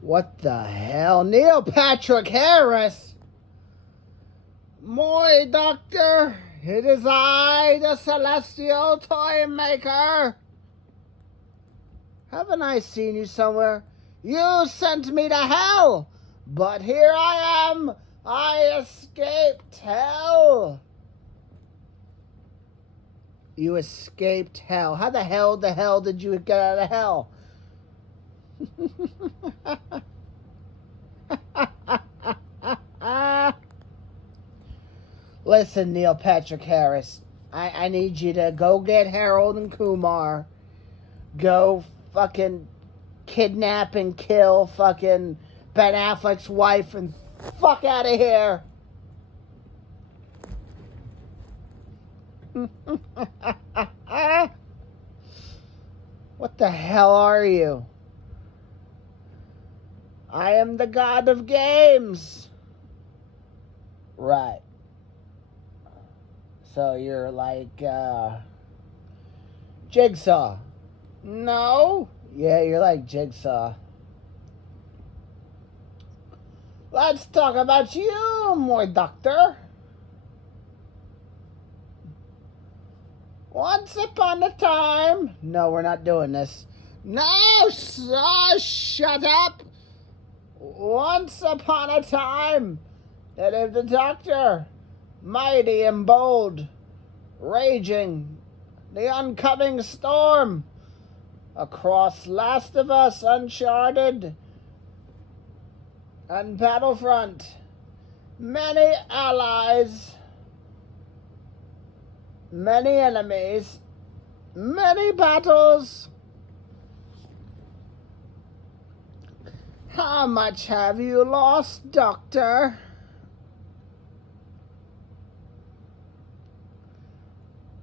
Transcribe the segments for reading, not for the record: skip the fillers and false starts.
What the hell? Neil Patrick Harris? Moi, Doctor. It is I, the celestial toy maker. Haven't I seen you somewhere? You sent me to hell, but here I am. I escaped hell. You escaped hell. How the hell did you get out of hell? Listen, Neil Patrick Harris, I need you to go get Harold and Kumar. Go fucking kidnap and kill fucking Ben Affleck's wife and fuck out of here. What the hell are you? I am the god of games. Right. So you're like, Jigsaw. No. Yeah, you're like Jigsaw. Let's talk about you, my doctor. Once upon a time... No, we're not doing this. No, shut up. Once upon a time, there lived a doctor, mighty and bold, raging the oncoming storm across Last of Us, Uncharted, and Battlefront. Many allies, many enemies, many battles. How much have you lost, Doctor?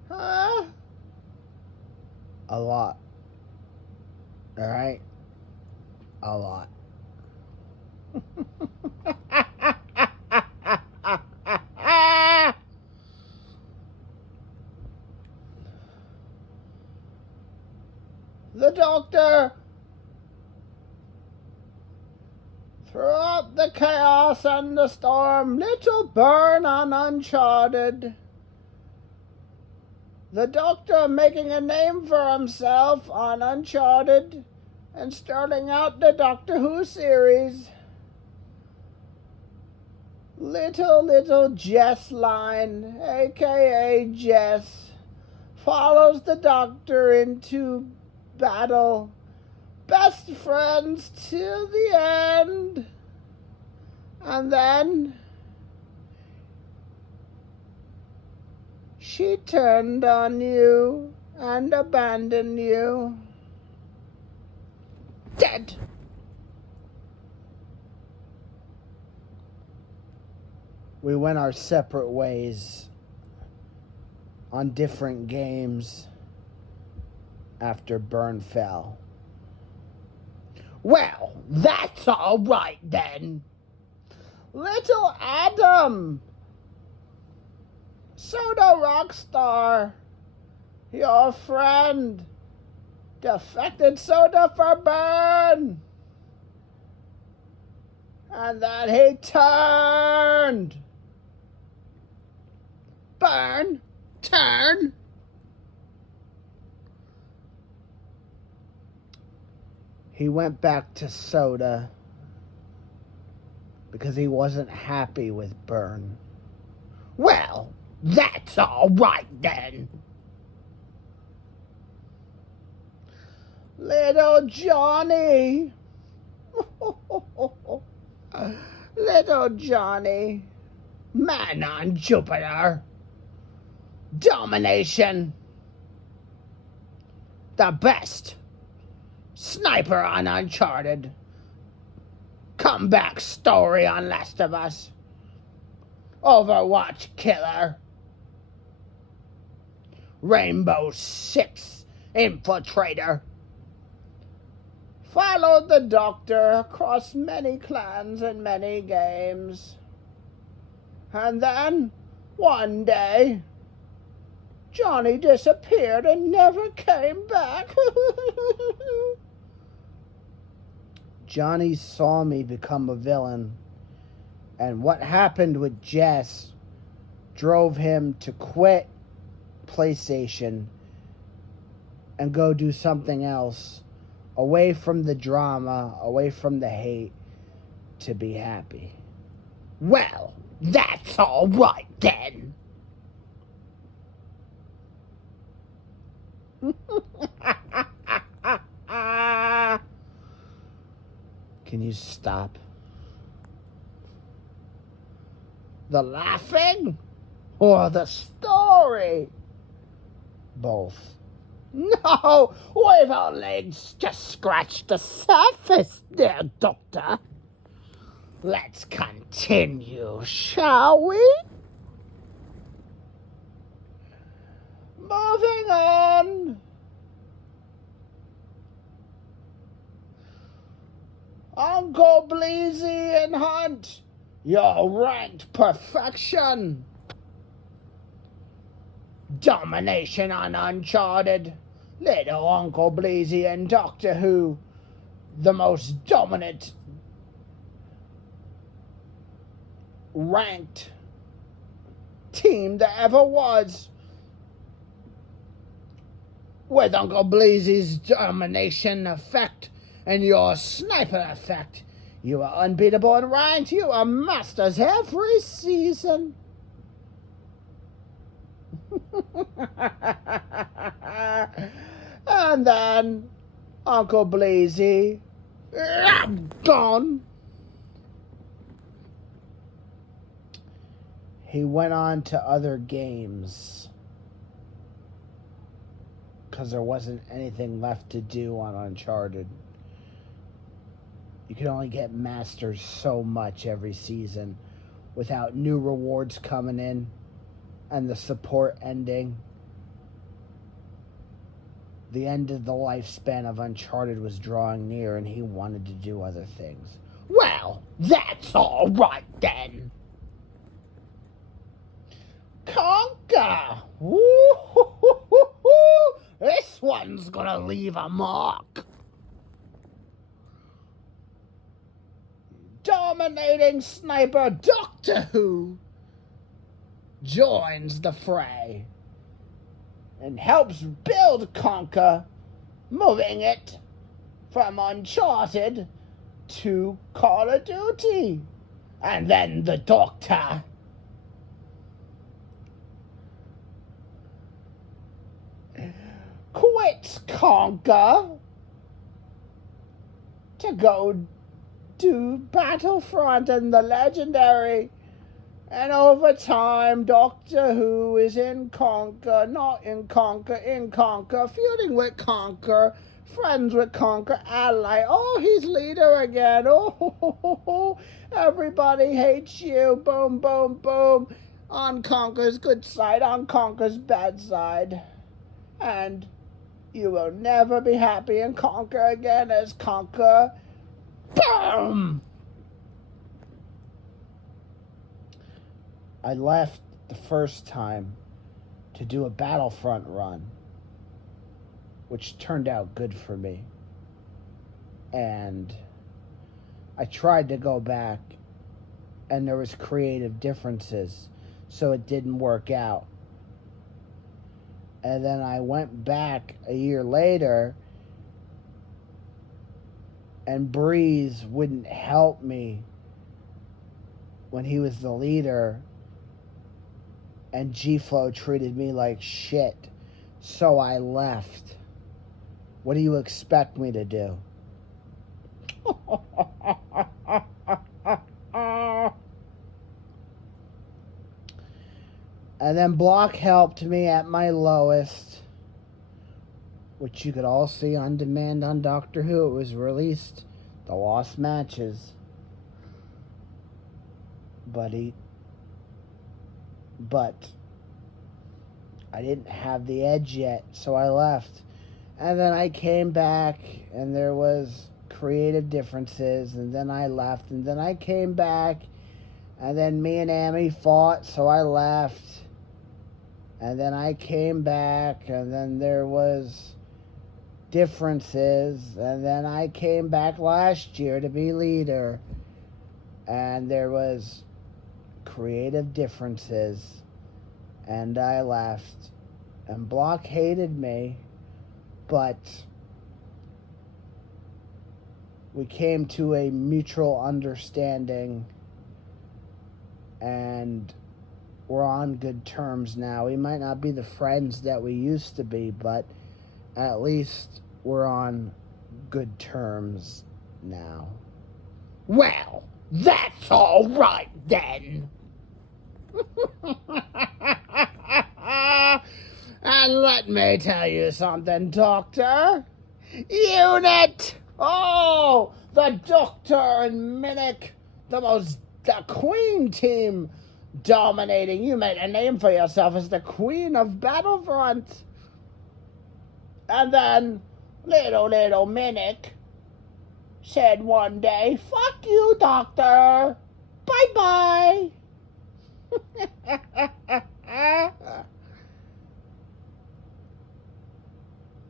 Huh? A lot. All right? A lot. The doctor, throughout the chaos and the storm, little burn on Uncharted. The doctor making a name for himself on Uncharted and starting out the Doctor Who series. Little Jess Line, aka Jess, follows the Doctor into battle. Best friends till the end. And then she turned on you and abandoned you. Dead. We went our separate ways on different games after Byrne fell. Well, that's all right then. Little Adam, Soda Rockstar, your friend, defected Soda for Byrne. And then he turned. Byrne, turn. He went back to Soda because he wasn't happy with Byrne. Well, that's all right then. Little Johnny. Little Johnny. Man on Jupiter. Domination. The best. Sniper on Uncharted. Comeback story on Last of Us. Overwatch killer. Rainbow Six infiltrator. Followed the Doctor across many clans and many games. And then, one day, Johnny disappeared and never came back. Johnny saw me become a villain, and what happened with Jess drove him to quit PlayStation and go do something else, away from the drama, away from the hate, to be happy. Well, that's all right then. Can you stop? The laughing or the story? Both. No, we've only just scratched the surface there, Doctor. Let's continue, shall we? Moving on. Uncle Bleezy and Hunt, you're ranked perfection. Domination on Uncharted. Little Uncle Bleezy and Doctor Who, the most dominant ranked team there ever was. With Uncle Bleezy's domination effect and your sniper effect, you are unbeatable and ranked. You are masters every season. And then Uncle Bleezy gone. He went on to other games because there wasn't anything left to do on Uncharted. You could only get masters so much every season without new rewards coming in and the support ending. The end of the lifespan of Uncharted was drawing near, and he wanted to do other things. Well, that's all right then. Conker! Woo-hoo-hoo-hoo-hoo. This one's gonna leave a mark. Dominating sniper Doctor Who joins the fray and helps build Conker, moving it from Uncharted to Call of Duty. And then the Doctor quits Conker to go do Battlefront and the Legendary. And over time, Doctor Who is in Conker, not in Conker, feuding with Conker, friends with Conker, ally. Oh, he's leader again. Oh, everybody hates you. Boom, boom, boom. On Conker's good side, on Conker's bad side. And you will never be happy in Conker again as Conker. Boom! I left the first time to do a Battlefront run, which turned out good for me. And I tried to go back, and there was creative differences, so it didn't work out. And then I went back a year later, and Breeze wouldn't help me when he was the leader, and G-Flow treated me like shit, so I left. What do you expect me to do? And then Block helped me at my lowest, which you could all see on demand on Doctor Who. It was released, the lost matches. But I didn't have the edge yet, so I left. And then I came back, and there was creative differences, and then I left, and then I came back, and then me and Amy fought, so I left. And then I came back, and then there was differences, and then I came back last year to be leader, and there was creative differences, and I left, and Block hated me, but we came to a mutual understanding, and we're on good terms now. We might not be the friends that we used to be, but at least we're on good terms now. Well, that's all right then. And let me tell you something, Doctor. Unit! Oh, the Doctor and Minnick, the Queen team dominating. You made a name for yourself as the Queen of Battlefront. And then little Minnick said one day, "Fuck you, Doctor. Bye-bye."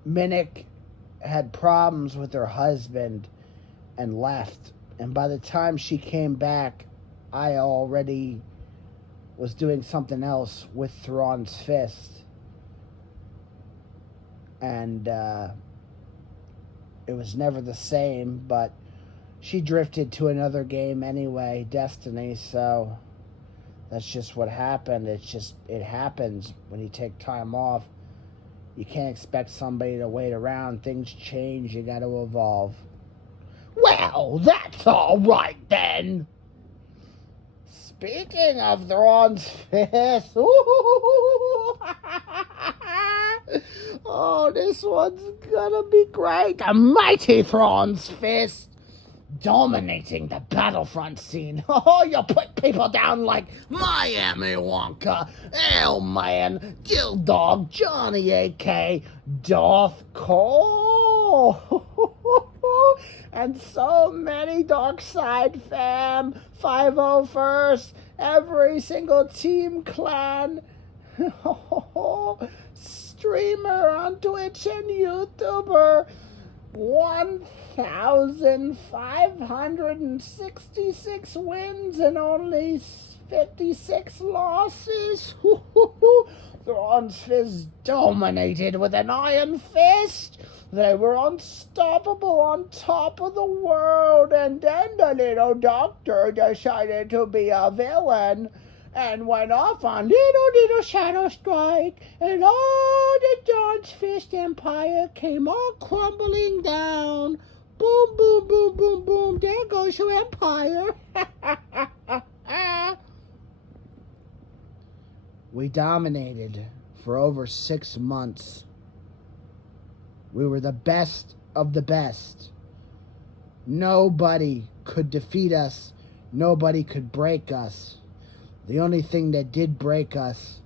Minnick had problems with her husband and left. And by the time she came back, I already was doing something else with Thrawn's Fist. And it was never the same, but she drifted to another game anyway, Destiny, so that's just what happened. It happens when you take time off. You can't expect somebody to wait around. Things change. You got to evolve. Well, that's all right then. Speaking of Thrawn's Fist, oh, this one's gonna be great. A mighty Thrawn's Fist dominating the Battlefront scene. Oh, you put people down like Miami Wonka, L-Man, Dill Dog, Johnny A.K., Darth Cole, and so many Dark Side fam, 501st, every single team clan, streamer on Twitch and YouTuber, 1,566 wins and only 56 losses. Thrawn's Fist dominated with an iron fist. They were unstoppable on top of the world, and then the little doctor decided to be a villain and went off on little shadow strike, and all the Thrawn's Fist Empire came all crumbling down. Boom, boom, boom, boom, boom. There goes your empire. We dominated for over 6 months. We were the best of the best. Nobody could defeat us. Nobody could break us. The only thing that did break us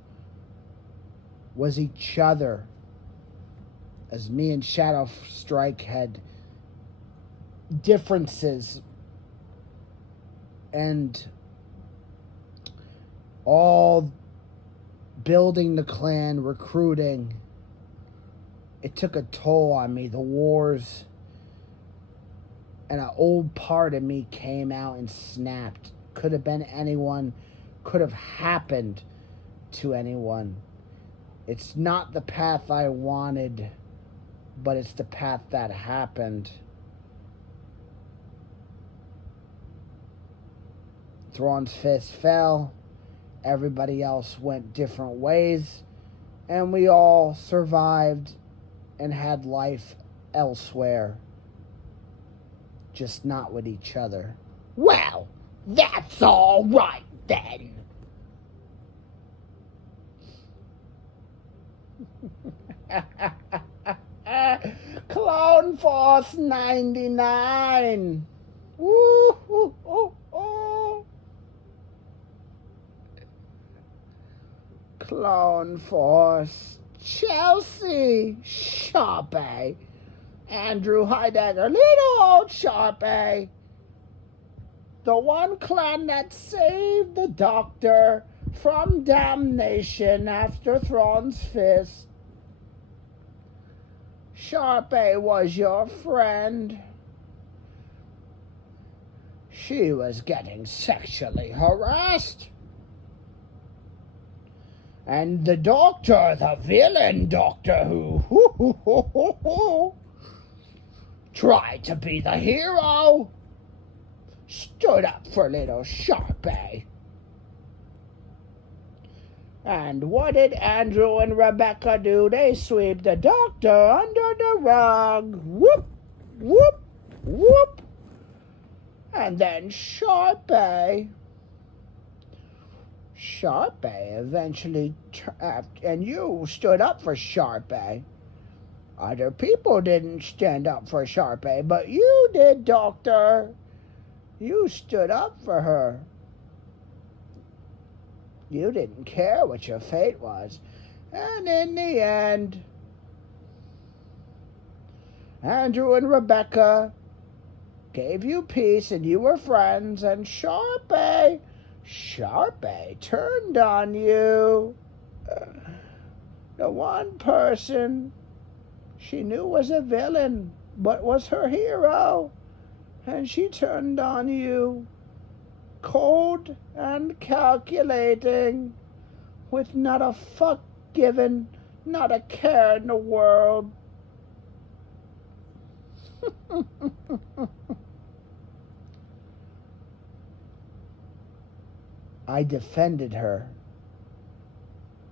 was each other, as me and Shadow Strike had differences, and all building the clan, recruiting, it took a toll on me. The wars, and an old part of me came out and snapped. Could have been anyone, could have happened to anyone. It's not the path I wanted, but it's the path that happened. Thrawn's Fist fell. Everybody else went different ways, and we all survived and had life elsewhere, just not with each other. Well, that's all right then. Clone Force 99. Woo, ooh, ooh, ooh. Clone Force. Chelsea Sharpay. Andrew Heidegger. Little old Sharpay. The one clan that saved the Doctor from damnation after Thrawn's fist. Sharpay was your friend. She was getting sexually harassed. And the Doctor, the villain Doctor Who, tried to be the hero. Stood up for little Sharpay. And what did Andrew and Rebecca do? They sweep the Doctor under the rug. Whoop, whoop, whoop. And then Sharpay eventually, and you stood up for Sharpay. Other people didn't stand up for Sharpay, but you did, Doctor. You stood up for her. You didn't care what your fate was. And in the end, Andrew and Rebecca gave you peace and you were friends, and Sharpay turned on you. The one person she knew was a villain, but was her hero. And she turned on you, cold and calculating, with not a fuck given, not a care in the world. I defended her,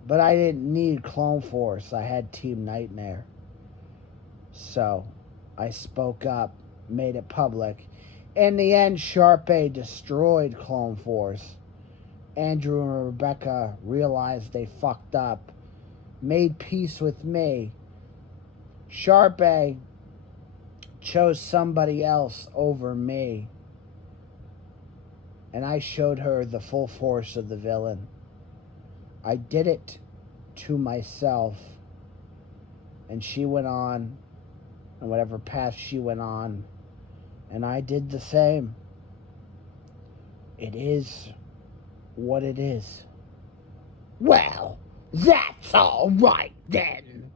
but I didn't need Clone Force. I had Team Nightmare. So I spoke up, made it public. In the end, Sharpay destroyed Clone Force. Andrew and Rebecca realized they fucked up, made peace with me. Sharpay chose somebody else over me. And I showed her the full force of the villain. I did it to myself. And she went on, and whatever path she went on, and I did the same. It is what it is. Well, that's all right then.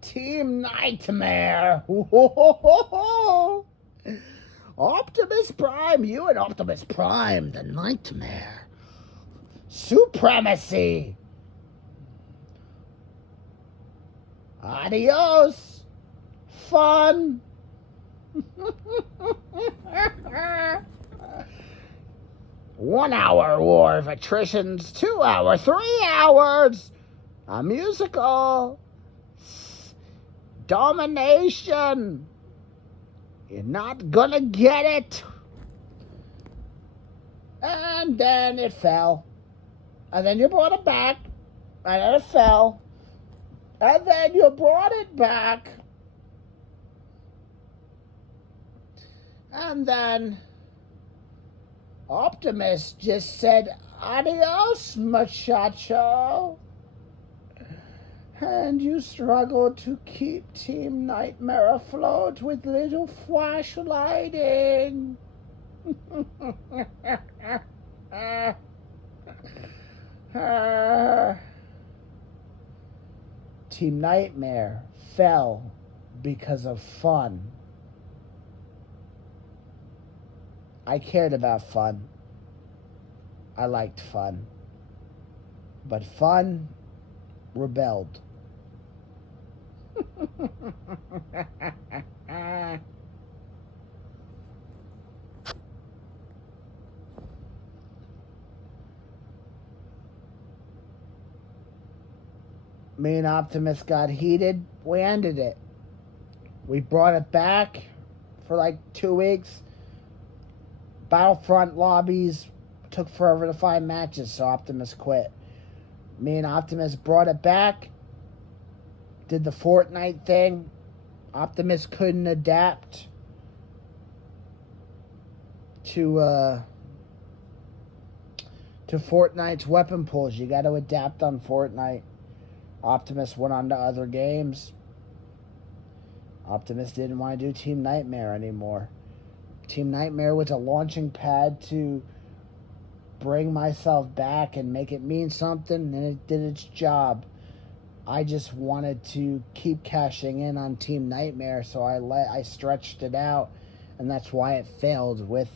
Team Nightmare. Optimus Prime, you and Optimus Prime, the Nightmare. Supremacy. Adios. Fun. 1 hour war of attritions, 2 hours, 3 hours. A musical. Domination. You're not gonna get it. And then it fell. And then you brought it back. And then it fell. And then you brought it back. And then Optimus just said, adios, muchacho. And you struggled to keep Team Nightmare afloat with little flashlighting. Team Nightmare fell because of fun. I cared about fun. I liked fun. But fun rebelled. Me and Optimus got heated. We ended it. We brought it back for like 2 weeks. Battlefront lobbies took forever to find matches, so Optimus quit. Me and Optimus brought it back. Did the Fortnite thing. Optimus couldn't adapt to Fortnite's weapon pools. You got to adapt on Fortnite. Optimus went on to other games. Optimus didn't want to do Team Nightmare anymore. Team Nightmare was a launching pad to bring myself back and make it mean something, and it did its job. I just wanted to keep cashing in on Team Nightmare, so I stretched it out, and that's why it failed with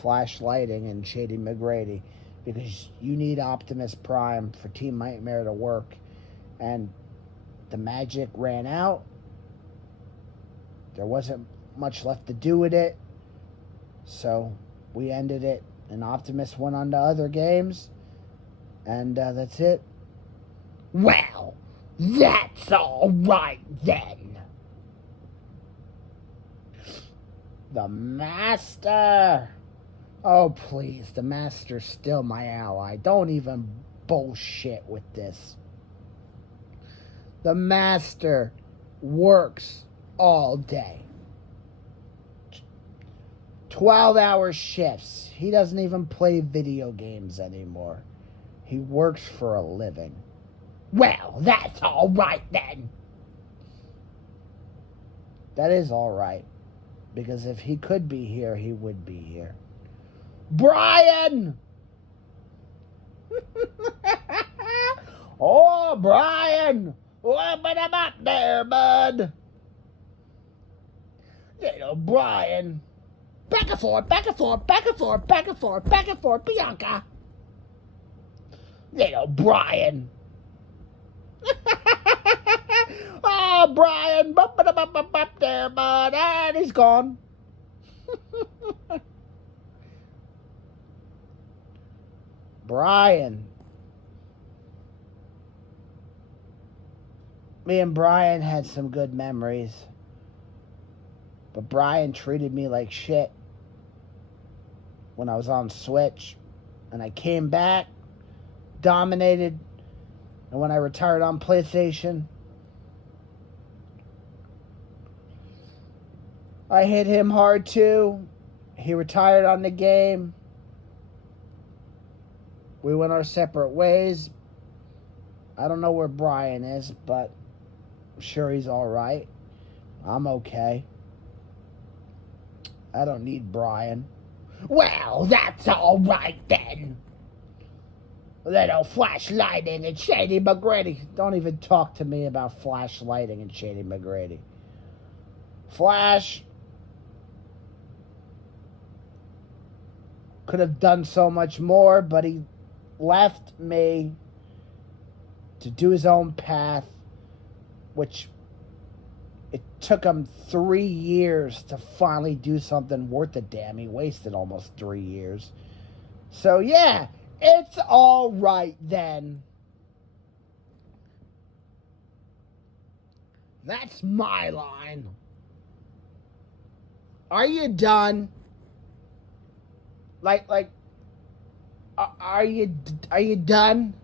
Flash Lighting and Shady McGrady, because you need Optimus Prime for Team Nightmare to work, and the magic ran out. There wasn't much left to do with it, so we ended it, and Optimus went on to other games, and that's it. Well, that's all right then. The Master. Oh, please, the Master's still my ally. Don't even bullshit with this. The Master works all day. 12-hour shifts. He doesn't even play video games anymore. He works for a living. Well, that's all right then. That is all right. Because if he could be here, he would be here. Brian! Oh, Brian! What about there, bud? Little Brian. Back and forth, back and forth, back and forth, back and forth, back and forth, Bianca. Little Brian. Oh, Brian. Bop there, bud. And he's gone. Brian. Me and Brian had some good memories. But Brian treated me like shit when I was on Switch. And I came back, dominated. And when I retired on PlayStation, I hit him hard too. He retired on the game. We went our separate ways. I don't know where Brian is, but I'm sure he's all right. I'm okay. I don't need Brian. Well, that's all right then. Little Flash Lighting and Shady McGrady. Don't even talk to me about Flash Lighting and Shady McGrady. Flash could have done so much more, but he left me to do his own path, which it took him 3 years to finally do something worth a damn. He wasted almost 3 years. So, yeah, it's all right then. That's my line. Are you done? Are you done?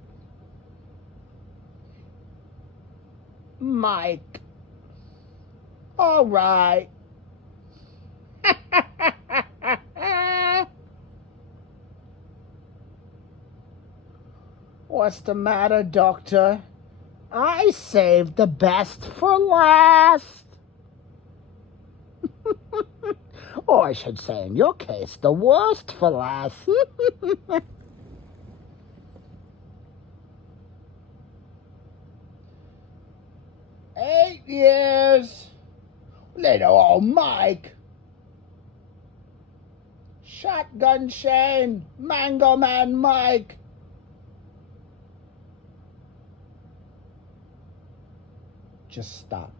Mike. All right. What's the matter, Doctor? I saved the best for last. Or I should say, in your case, the worst for last. 8 years. Little old Mike. Shotgun Shane. Mango Man Mike. Just stop.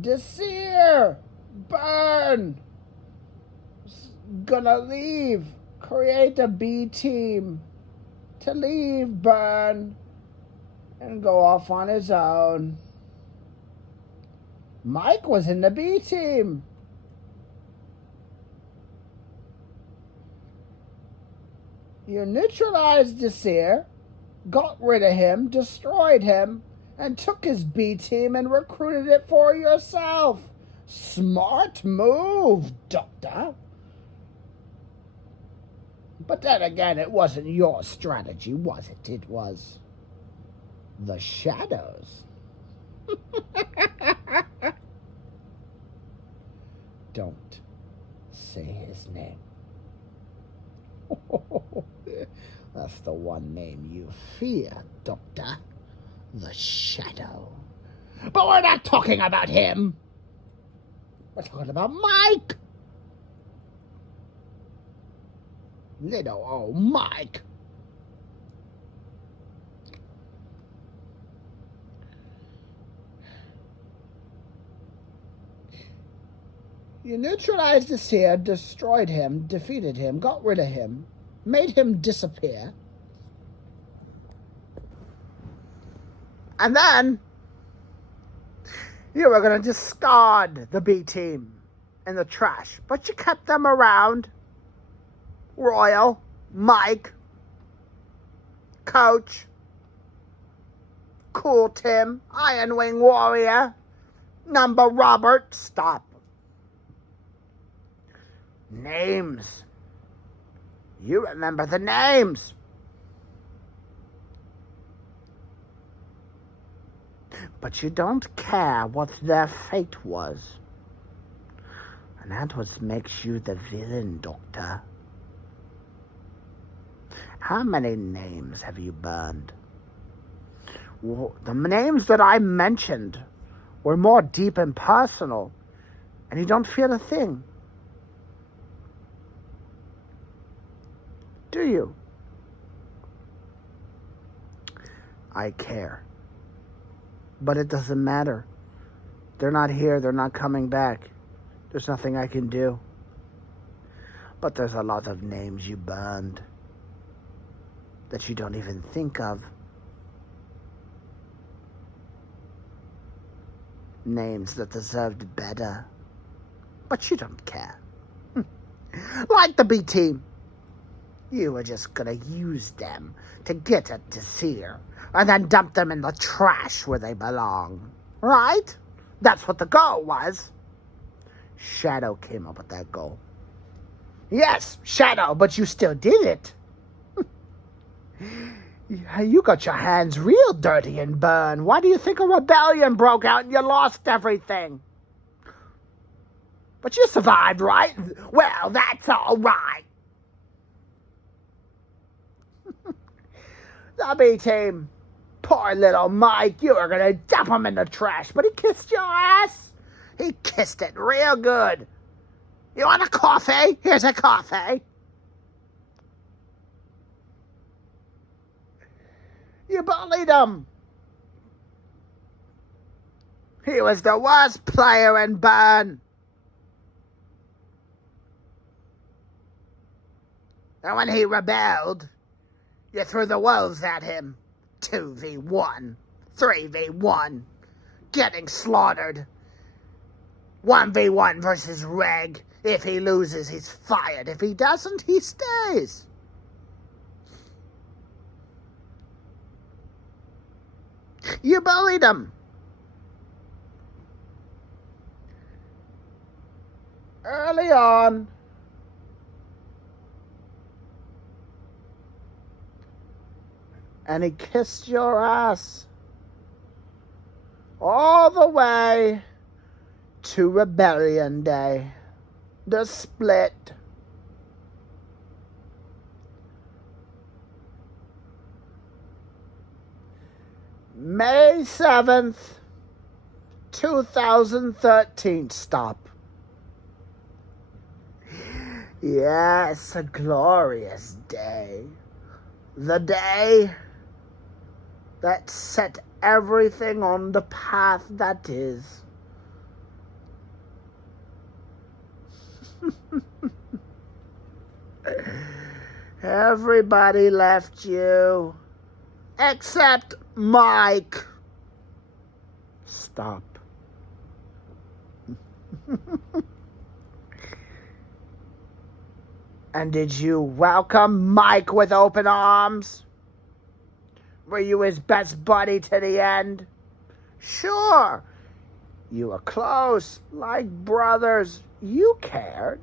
Desir. Burn. Gonna leave. Create a B team to leave Burn and go off on his own. Mike was in the B team. You neutralized Desir, got rid of him, destroyed him, and took his B team and recruited it for yourself. Smart move, Doctor. But then again, it wasn't your strategy, was it? It was the Shadows. Don't say his name. That's the one name you fear, Doctor. The Shadow. But we're not talking about him. We're talking about Mike. Little old Mike. You neutralized the seer, destroyed him, defeated him, got rid of him, made him disappear. And then you were going to discard the B team in the trash, but you kept them around. Royal, Mike, Coach, Cool Tim, Iron Wing Warrior, Number Robert. Stop. Names. You remember the names. But you don't care what their fate was. And that what makes you the villain, Doctor. How many names have you burned? Well, the names that I mentioned were more deep and personal, and you don't feel a thing. Do you? I care. But it doesn't matter. They're not here. They're not coming back. There's nothing I can do. But there's a lot of names you burned that you don't even think of. Names that deserved better. But you don't care. Like the B team. You were just gonna use them to get at the seer and then dump them in the trash where they belong. Right? That's what the goal was. Shadow came up with that goal. Yes, Shadow, but you still did it. You got your hands real dirty and burned. Why do you think a rebellion broke out and you lost everything? But you survived, right? Well, that's all right. The B team. Poor little Mike. You were going to dump him in the trash, but he kissed your ass. He kissed it real good. You want a coffee? Here's a coffee. You bullied him. He was the worst player in Burn. And when he rebelled, you threw the wolves at him. 2v1, 3v1, getting slaughtered. 1v1 versus Reg. If he loses, he's fired. If he doesn't, he stays. You bullied him. Early on. And he kissed your ass all the way to Rebellion Day, the split. May 7th, 2013. Stop. Yes, a glorious day. The day that set everything on the path that is. Everybody left you, except Mike. Stop. And did you welcome Mike with open arms? Were you his best buddy to the end? Sure. You were close, like brothers. You cared.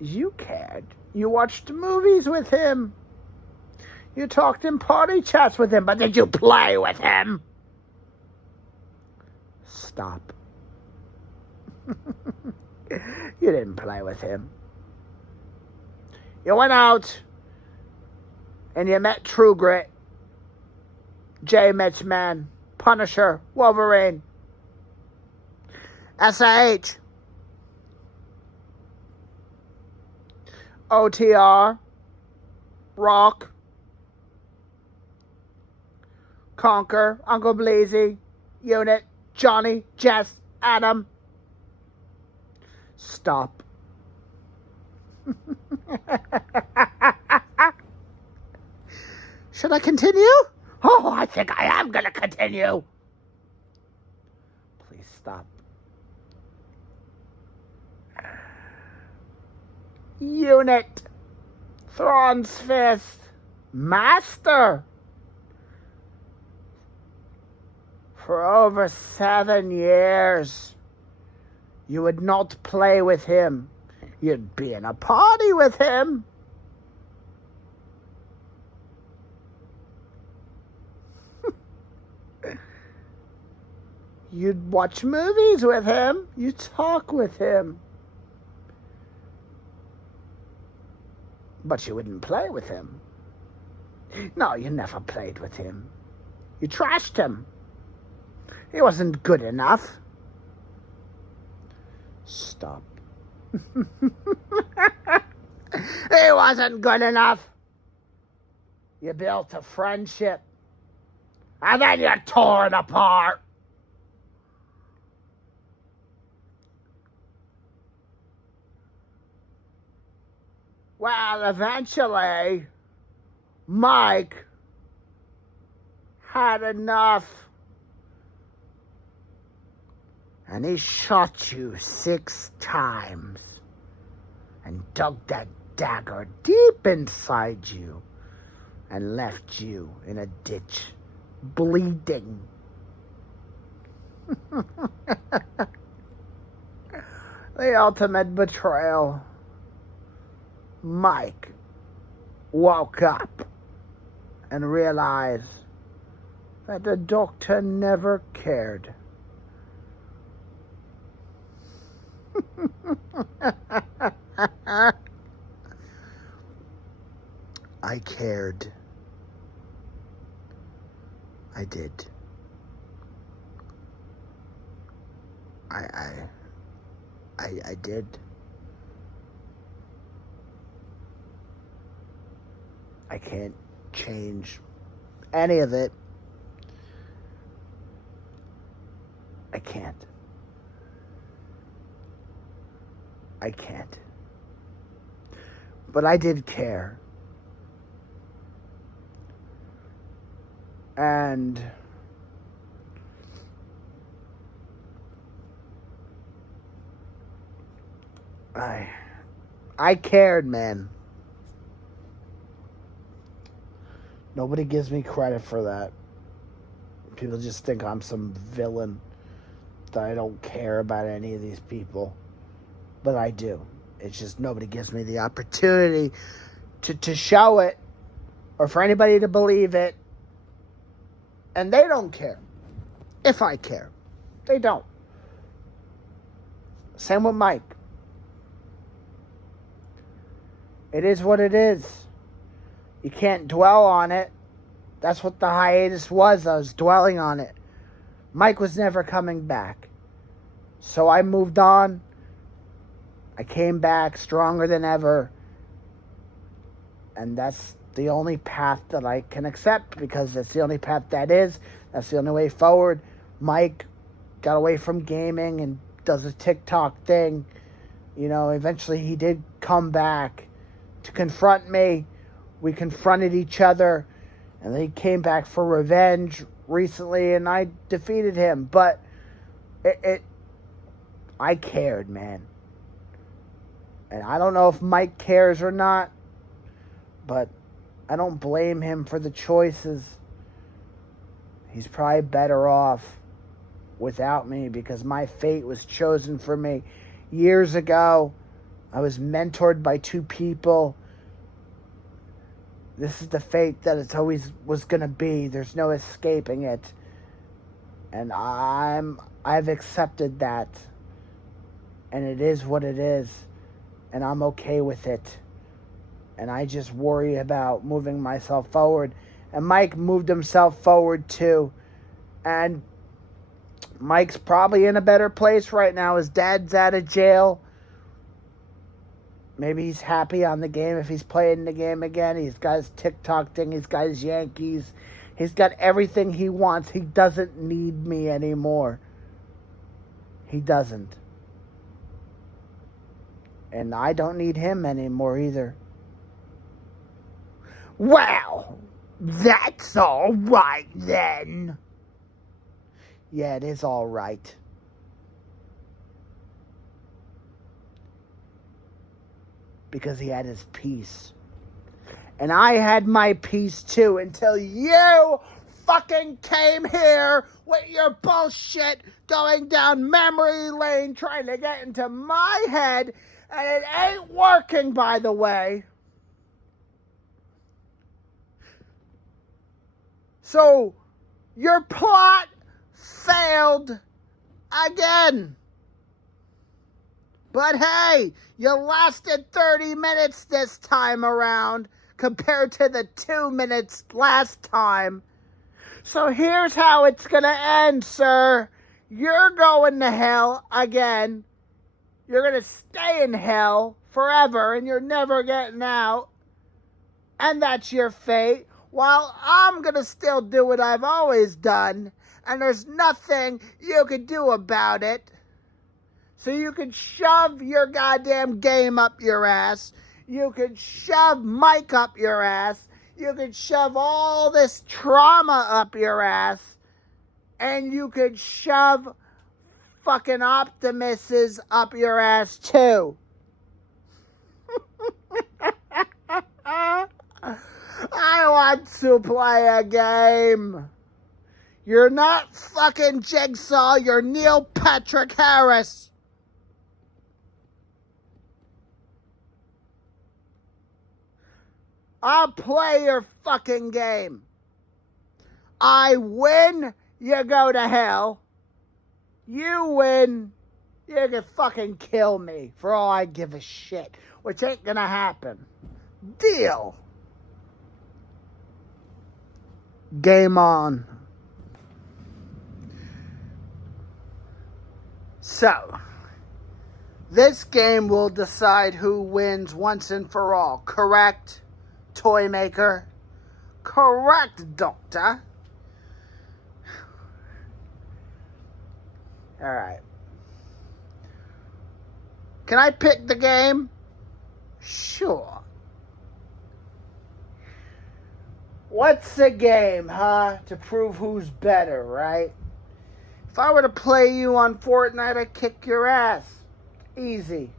You cared. You watched movies with him. You talked in party chats with him, but did you play with him? Stop. You didn't play with him. You went out and you met True Grit, J-Mitchman, Punisher, Wolverine, SH, OTR, Rock, Conquer, Uncle Bleezy, Unit, Johnny, Jess, Adam. Stop. Should I continue? Oh, I think I am going to continue. Please stop. Unit, Thrawn's Fist, Master. For over 7 years, you would not play with him. You'd be in a party with him. You'd watch movies with him. You'd talk with him. But you wouldn't play with him. No, you never played with him. You trashed him. He wasn't good enough. Stop. He wasn't good enough. You built a friendship. And then you tore it apart. Well, eventually, Mike had enough. And he shot you 6 times and dug that dagger deep inside you and left you in a ditch, bleeding. The ultimate betrayal. Mike woke up and realized that the doctor never cared. I cared. I did. I did. I can't change any of it. I can't. I can't. But I did care. And I cared, man. Nobody gives me credit for that. People just think I'm some villain, that I don't care about any of these people. But I do. It's just nobody gives me the opportunity to show it, or for anybody to believe it. And they don't care if I care. They don't. Same with Mike. It is what it is. You can't dwell on it. That's what the hiatus was. I was dwelling on it. Mike was never coming back. So I moved on. I came back stronger than ever. And that's the only path that I can accept, because that's the only path that is. That's the only way forward. Mike got away from gaming and does a TikTok thing. You know, eventually he did come back to confront me. We confronted each other, and then he came back for revenge recently, and I defeated him. But I cared, man. And I don't know if Mike cares or not, but I don't blame him for the choices. He's probably better off without me, because my fate was chosen for me years ago. I was mentored by 2 people. This is the fate that it's always was going to be. There's no escaping it. And I've accepted that. And it is what it is. And I'm okay with it. And I just worry about moving myself forward. And Mike moved himself forward too. And Mike's probably in a better place right now. His dad's out of jail. Maybe he's happy on the game if he's playing the game again. He's got his TikTok thing. He's got his Yankees. He's got everything he wants. He doesn't need me anymore. He doesn't. And I don't need him anymore either. Well, that's all right then. Yeah, it is all right. Because he had his peace. And I had my peace too until you fucking came here with your bullshit going down memory lane trying to get into my head. And it ain't working, by the way. So, your plot failed again. But hey, you lasted 30 minutes this time around compared to the 2 minutes last time. So here's how it's gonna end, sir. You're going to hell again. You're gonna stay in hell forever and you're never getting out. And that's your fate. While I'm gonna still do what I've always done. And there's nothing you can do about it. So you can shove your goddamn game up your ass. You can shove Mike up your ass. You can shove all this trauma up your ass. And you can shove fucking Optimuses up your ass too. I want to play a game. You're not fucking Jigsaw. You're Neil Patrick Harris. I'll play your fucking game. I win, you go to hell. You win, you can fucking kill me for all I give a shit. Which ain't gonna happen. Deal. Game on. So, this game will decide who wins once and for all, correct? ToyMaker? Correct, Doctor. Alright. Can I pick the game? Sure. What's the game, huh? To prove who's better, right? If I were to play you on Fortnite, I'd kick your ass. Easy.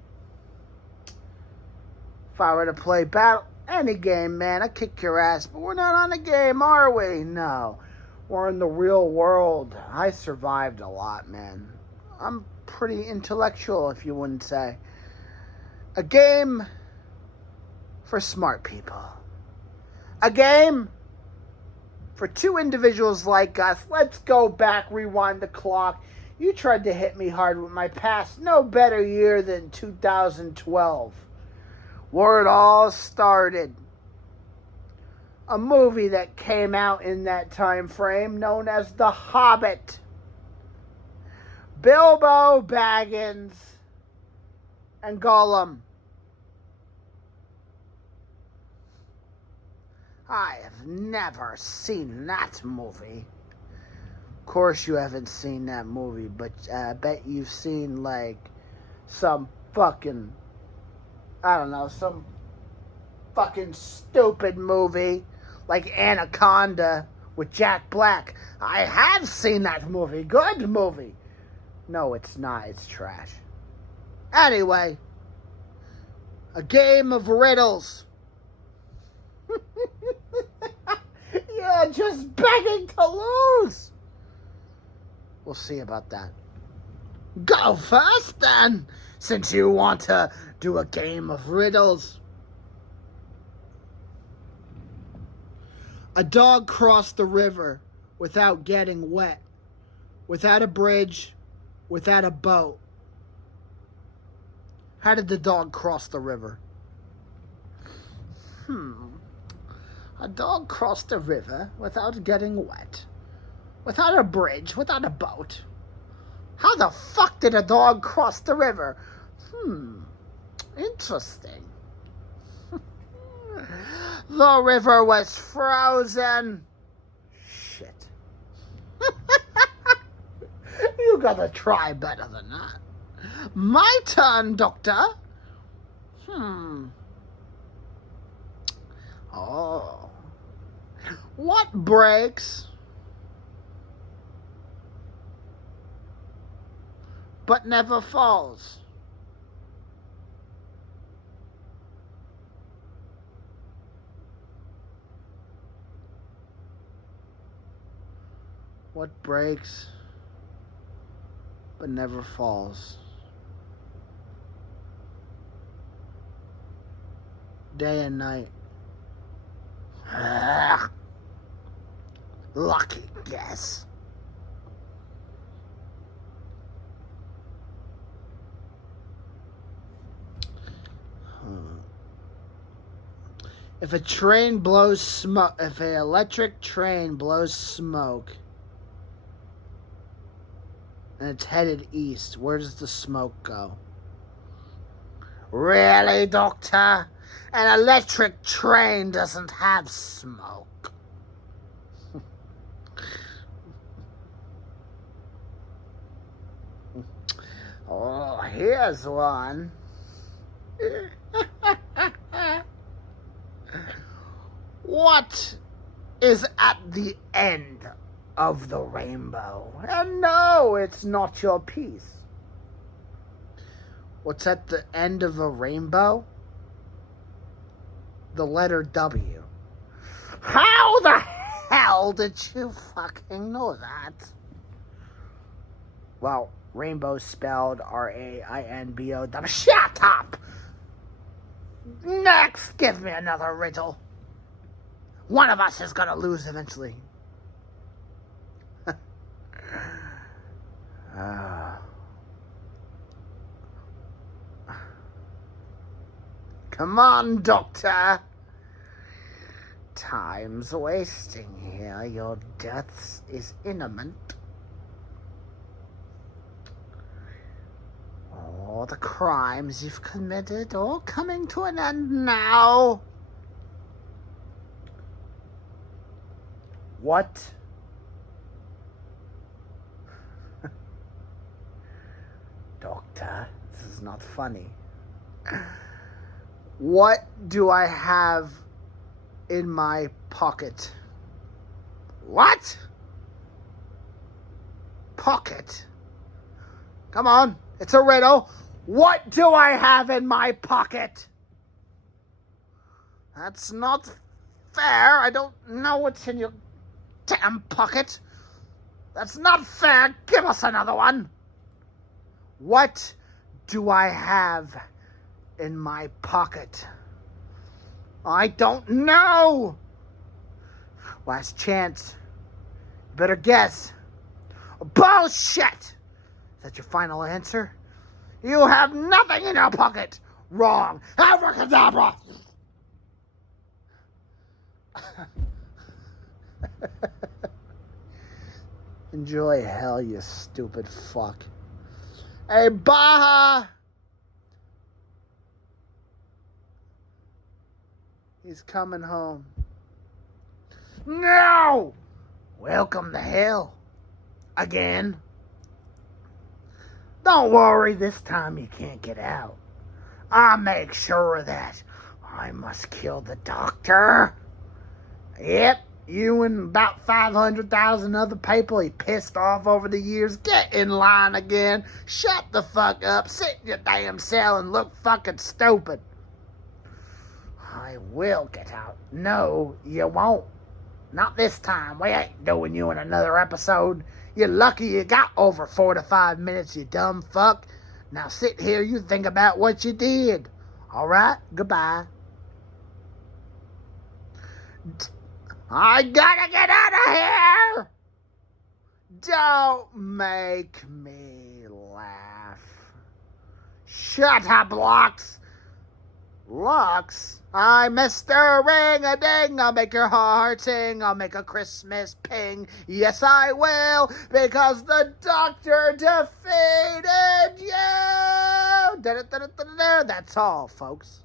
If I were to play any game, man, I'd kick your ass. But we're not on a game, are we? No. We're in the real world. I survived a lot, man. I'm pretty intellectual, if you wouldn't say. A game for smart people. A game for two individuals like us. Let's go back, rewind the clock. You tried to hit me hard with my past. No better year than 2012. Where it all started. A movie that came out in that time frame known as The Hobbit. Bilbo Baggins and Gollum. I have never seen that movie. Of course you haven't seen that movie, but I bet you've seen, like, some fucking, I don't know, some fucking stupid movie, like Anaconda with Jack Black. I have seen that movie. Good movie. No, it's not. It's trash. Anyway, a game of riddles. You're just begging to lose. We'll see about that. Go first, then, since you want to do a game of riddles. A dog crossed the river without getting wet. without a bridge, without a boat. How did the dog cross the river? A dog crossed the river without getting wet, without a bridge, without a boat. How the fuck did a dog cross the river? Interesting. The river was frozen. Shit. You gotta try better than that. My turn, Doctor. Oh. What breaks but never falls? What breaks but never falls? Day and night. Lucky guess. If a train blows smoke, if an electric train blows smoke and it's headed east, where does the smoke go? Really, Doctor? An electric train doesn't have smoke. Oh, here's one. What is at the end of the rainbow? And no, it's not your piece. What's at the end of a rainbow? The letter W. How the hell did you fucking know that? Well, rainbow spelled R-A-I-N-B-O-W. Shut up! Next, give me another riddle. One of us is gonna lose eventually. Come on, Doctor. Time's wasting here. Your death is imminent. All the crimes you've committed all coming to an end now. What? Doctor, this is not funny. What do I have in my pocket? What? Pocket? Come on, it's a riddle. What do I have in my pocket? That's not fair. I don't know what's in your damn pocket. That's not fair. Give us another one. What do I have in my pocket? I don't know. Last chance. Better guess. Bullshit! Is that your final answer? You have nothing in your pocket. Wrong. Abracadabra. Enjoy hell, you stupid fuck. Hey, Baja! He's coming home. No! Welcome to hell. Again. Don't worry, this time you can't get out. I'll make sure of that. I must kill the doctor. Yep, you and about 500,000 other people he pissed off over the years. Get in line again. Shut the fuck up. Sit in your damn cell and look fucking stupid. I will get out. No, you won't. Not this time. We ain't doing you in another episode. You're lucky you got over 4 to 5 minutes, you dumb fuck. Now sit here, you think about what you did. Alright, goodbye. I gotta get out of here! Don't make me laugh. Shut up, Lux. Lux? I'm Mr. Ring-a-Ding. I'll make your heart sing. I'll make a Christmas ping. Yes, I will, because the doctor defeated you. That's all, folks.